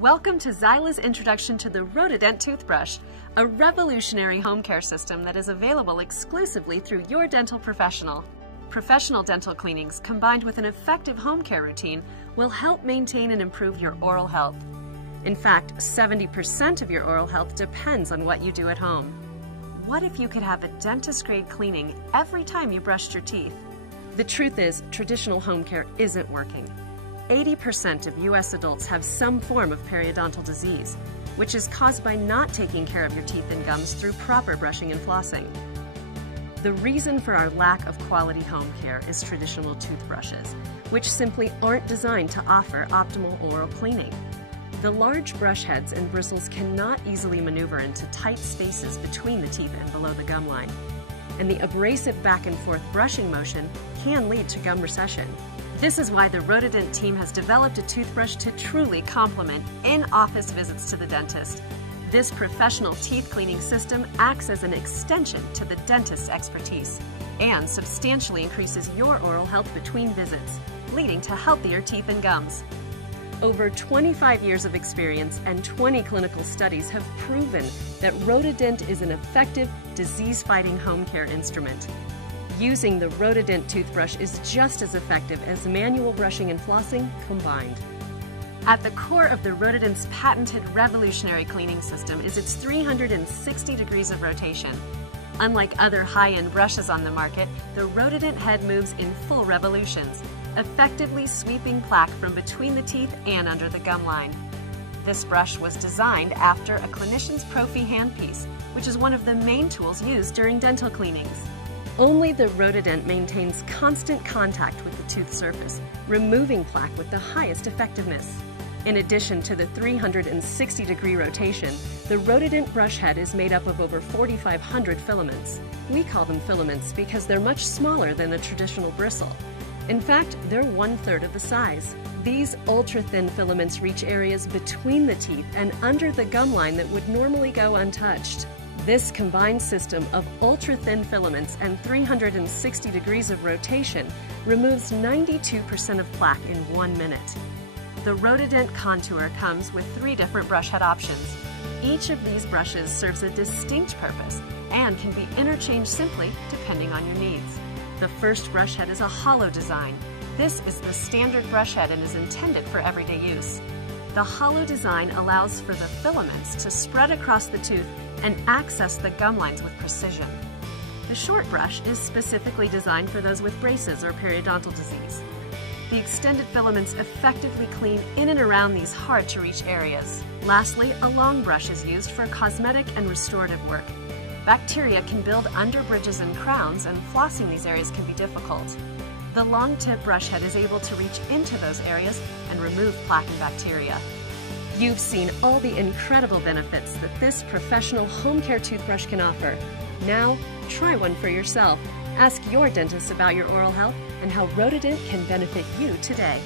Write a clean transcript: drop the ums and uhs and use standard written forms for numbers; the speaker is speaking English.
Welcome to Zyla's introduction to the Rotodent toothbrush, a revolutionary home care system that is available exclusively through your dental professional. Professional dental cleanings combined with an effective home care routine will help maintain and improve your oral health. In fact, 70% of your oral health depends on what you do at home. What if you could have a dentist-grade cleaning every time you brushed your teeth? The truth is, traditional home care isn't working. 80% of U.S. adults have some form of periodontal disease, which is caused by not taking care of your teeth and gums through proper brushing and flossing. The reason for our lack of quality home care is traditional toothbrushes, which simply aren't designed to offer optimal oral cleaning. The large brush heads and bristles cannot easily maneuver into tight spaces between the teeth and below the gum line, and the abrasive back and forth brushing motion can lead to gum recession. This is why the Rotodent team has developed a toothbrush to truly complement in-office visits to the dentist. This professional teeth cleaning system acts as an extension to the dentist's expertise and substantially increases your oral health between visits, leading to healthier teeth and gums. Over 25 years of experience and 20 clinical studies have proven that Rotodent is an effective, disease-fighting home care instrument. Using the Rotodent toothbrush is just as effective as manual brushing and flossing combined. At the core of the Rotodent's patented revolutionary cleaning system is its 360 degrees of rotation. Unlike other high-end brushes on the market, the Rotodent head moves in full revolutions, effectively sweeping plaque from between the teeth and under the gum line. This brush was designed after a clinician's Profi handpiece, which is one of the main tools used during dental cleanings. Only the Rotodent maintains constant contact with the tooth surface, removing plaque with the highest effectiveness. In addition to the 360-degree rotation, the Rotodent brush head is made up of over 4,500 filaments. We call them filaments because they're much smaller than a traditional bristle. In fact, they're 1/3 of the size. These ultra-thin filaments reach areas between the teeth and under the gum line that would normally go untouched. This combined system of ultra-thin filaments and 360 degrees of rotation removes 92% of plaque in 1 minute. The Rotodent Contour comes with 3 different brush head options. Each of these brushes serves a distinct purpose and can be interchanged simply depending on your needs. The first brush head is a hollow design. This is the standard brush head and is intended for everyday use. The hollow design allows for the filaments to spread across the tooth and access the gum lines with precision. The short brush is specifically designed for those with braces or periodontal disease. The extended filaments effectively clean in and around these hard-to-reach areas. Lastly, a long brush is used for cosmetic and restorative work. Bacteria can build under bridges and crowns, and flossing these areas can be difficult. The long tip brush head is able to reach into those areas and remove plaque and bacteria. You've seen all the incredible benefits that this professional home care toothbrush can offer. Now, try one for yourself. Ask your dentist about your oral health and how Rotodent can benefit you today.